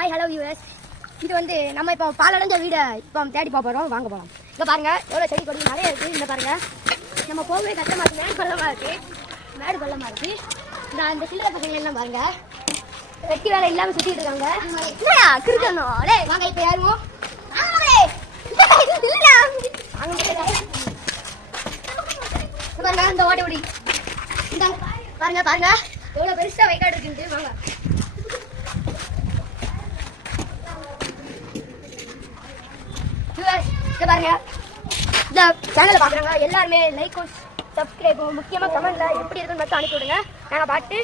Hi hello viewers. இது வந்து நம்ம இப்போ பாலடைஞ்ச வீடை இப்போ தேடி போகிறோம். வாங்க போகலாம். இங்கே பாருங்கள் எவ்வளோ செடி கொடி நிறைய இருக்குது. இந்த பாருங்கள் நம்ம போகவே கஷ்டமாக இருக்குது. மேடு பள்ளமாக இருக்குது. மேடு பள்ளமாக இருக்குது. இந்த சில்லறை பசங்க எல்லாம் பாருங்கள் வெட்டி வேலை இல்லாமல் சுற்றிட்டு இருக்காங்க. இல்லையா கிருக்கணும் அடே வாங்க இப்போ யாருமோ பாருங்க இந்த ஓடி ஓடி இந்த பாருங்க பாருங்க எவ்வளோ பெருசாக வைக்காடு இருக்குன்ட்டு. வாங்க பாருங்க இந்த சேனலை பார்க்குறாங்க எல்லாருமே லைக்கும் சப்ஸ்கிரைபும் முக்கியமாக கமெண்ட்ல எப்படி இருக்குன்னு மட்டும் அனுப்பி விடுங்க. நாங்கள் பார்த்து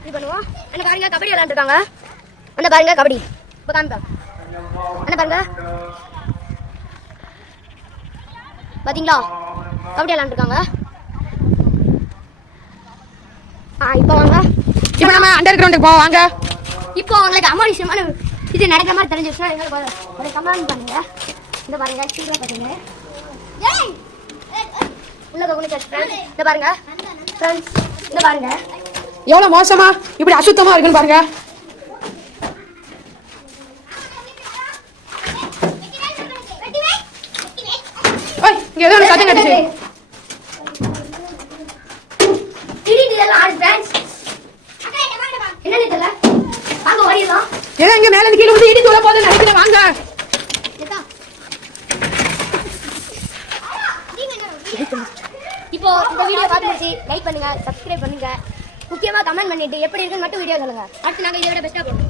இது பண்ணுவோம். அண்ணா பாருங்க கபடி விளையாண்டுருக்காங்க. அண்ணா பாருங்க கபடி இப்போ காமிப்பாங்க. அண்ணா பாருங்க பார்த்தீங்களா கபடி விளையாண்டுருக்காங்க. இப்போ வாங்க இப்போ நம்ம அண்டர் கிரவுண்டுக்கு போவோம். வாங்க இப்போ உங்களுக்கு அமானுஷமான இது நடக்கிற மாதிரி தெரிஞ்சிருச்சுன்னா எங்களுக்கு ஒரு கமெண்ட் பண்ணுங்க. இந்த பாருங்க சீக்கிரம் பாருங்க உள்ள இந்த பாருங்க ஃப்ரெண்ட்ஸ் இந்த பாருங்க எவ்வளவு மோசமா இப்படி அசுத்தமா இருக்குன்னு பாருங்க. இங்க ஏதோ கதை கட்டுச்சு. என்ன தெரியல வாங்க ஓடிடலாம். ஏதோ இங்க மேல கீழே வந்து இடிச்சு உள்ள போகுது நினைக்கிறேன். வாங்க இப்போ இந்த வீடியோ பார்த்து லைக் பண்ணுங்க, சப்ஸ்கிரைப் பண்ணுங்க, முக்கியமா கமெண்ட் பண்ணிட்டு எப்படி இருக்குன்னு மட்டும் வீடியோ சொல்லுங்க. அடுத்து நாங்க இதை விட பெஸ்டா போடுவோம்.